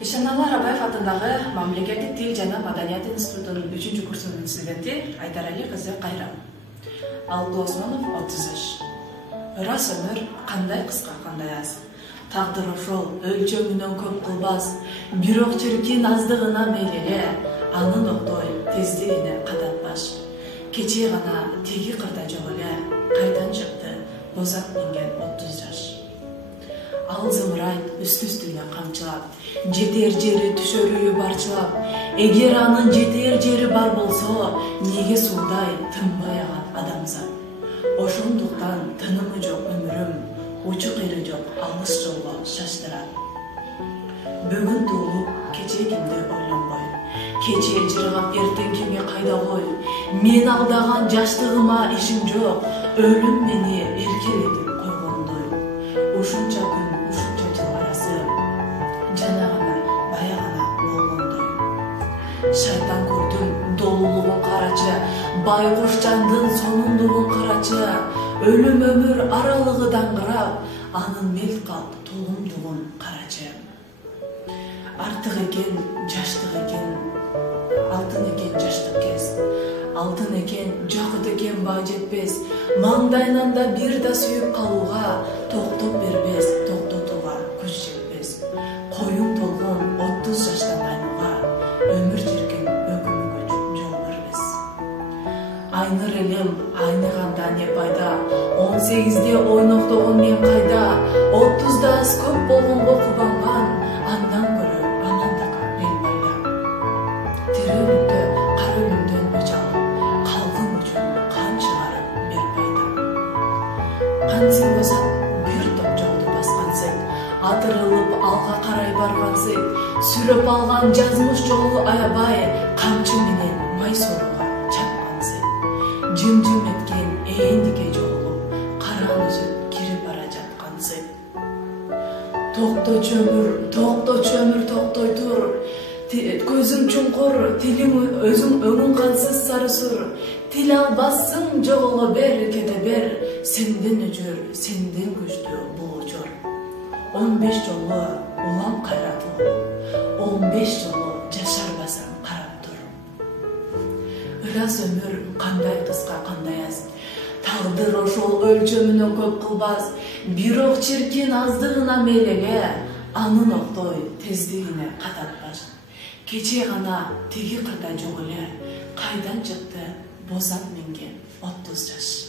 Ишаналар Абаев атындагы Мамлекеттик тил жана маданият институтунун 3-курсунун студенти Айдарали кызы Кайрам. Алты Осмонов 30 жаш. Ырас өмүр кандай кыска, кандай аз. Тагдыр ошол өлчөмүнөн көп кылбас, бирок чиркин аздыгына мейлеле, анын октой тездигине кадатпаш. Кечээ гана теги кырда жок эле, кайдан чыкты бозак минген 30 жаш. Ал зымырайт үстү-үстүнө камчылап, жетер жери түшөрү барчылап, эгер анын жетер жери бар болсо, неге суудай тынбай агат адамзат. Ошондуктан тынымы жок өмүрүм, учу кыйры жок алыс жолго шаштырат. Бүгүн туулуп, кечээ ойлонбой, кечээ жыргап эртеңкиме кайдагой, мен алдаган жаштыгыма ишим жок, өлүм мени эркелетип койгондой. Ушунча күн, ушунча жыл арасы жана гана, бая гана болгондой. Шайтан көрдүм долулугун карачы, байкуш-жандын сонундугун карачы, өлүм өмүр аралыгы даңгырап, анын мелт калп толумдугун карачы. Артык экен, жаштык экен, алтын экен жаштык кез. Алтын экен, жакыт экен баа жетпес, маңдайынан да бир да сүйүп калууга, токтоп бербес, токтотууга күч жетпес. Коюң толгон 30 жаштан айнууга, өмүр жиркен өкүмүгө жол бербес. Айныр элем, айныганда не пайда, 18де ойноктогон мен кайда, 30да аз көп болгонго кубанган, андан көрө анандакка эл пайда. Тирөөлүктө кара өлүмдөн өч алып, калгын үчүн кан чыгарып бер пайда. Кантип бозак бир топ жолду баскансың, атырылып алга карай баргансың, сүрөп алган жазмыш жолу аябай, камчы менен май сорууга чапкансың. Жым-жым эткен эендикке жолугуп, караан үзүп кирип бара жаткансың. Токточу өмүр, токтой тур. Көзүң чуңкур, тилиң өзүң өңүң кансыз сары сур. Тил албассың, жоголо бер, кете бер. Сенден өчөр, сенден күчтүү бул учур. 15 жолу улам кайратуу, 15 жолу жашарбасаң карап тур. Ырас өмүр кандай кыска, кандай аз. Тагдыр ошол өлчөмүнөн көп кылбас, бирок чиркин аздыгына мейлеле, анын октой тездигине кадатпаш. Кечээ гана теги кырда жок эле, кайдан чыкты бозак минген 30 жаш.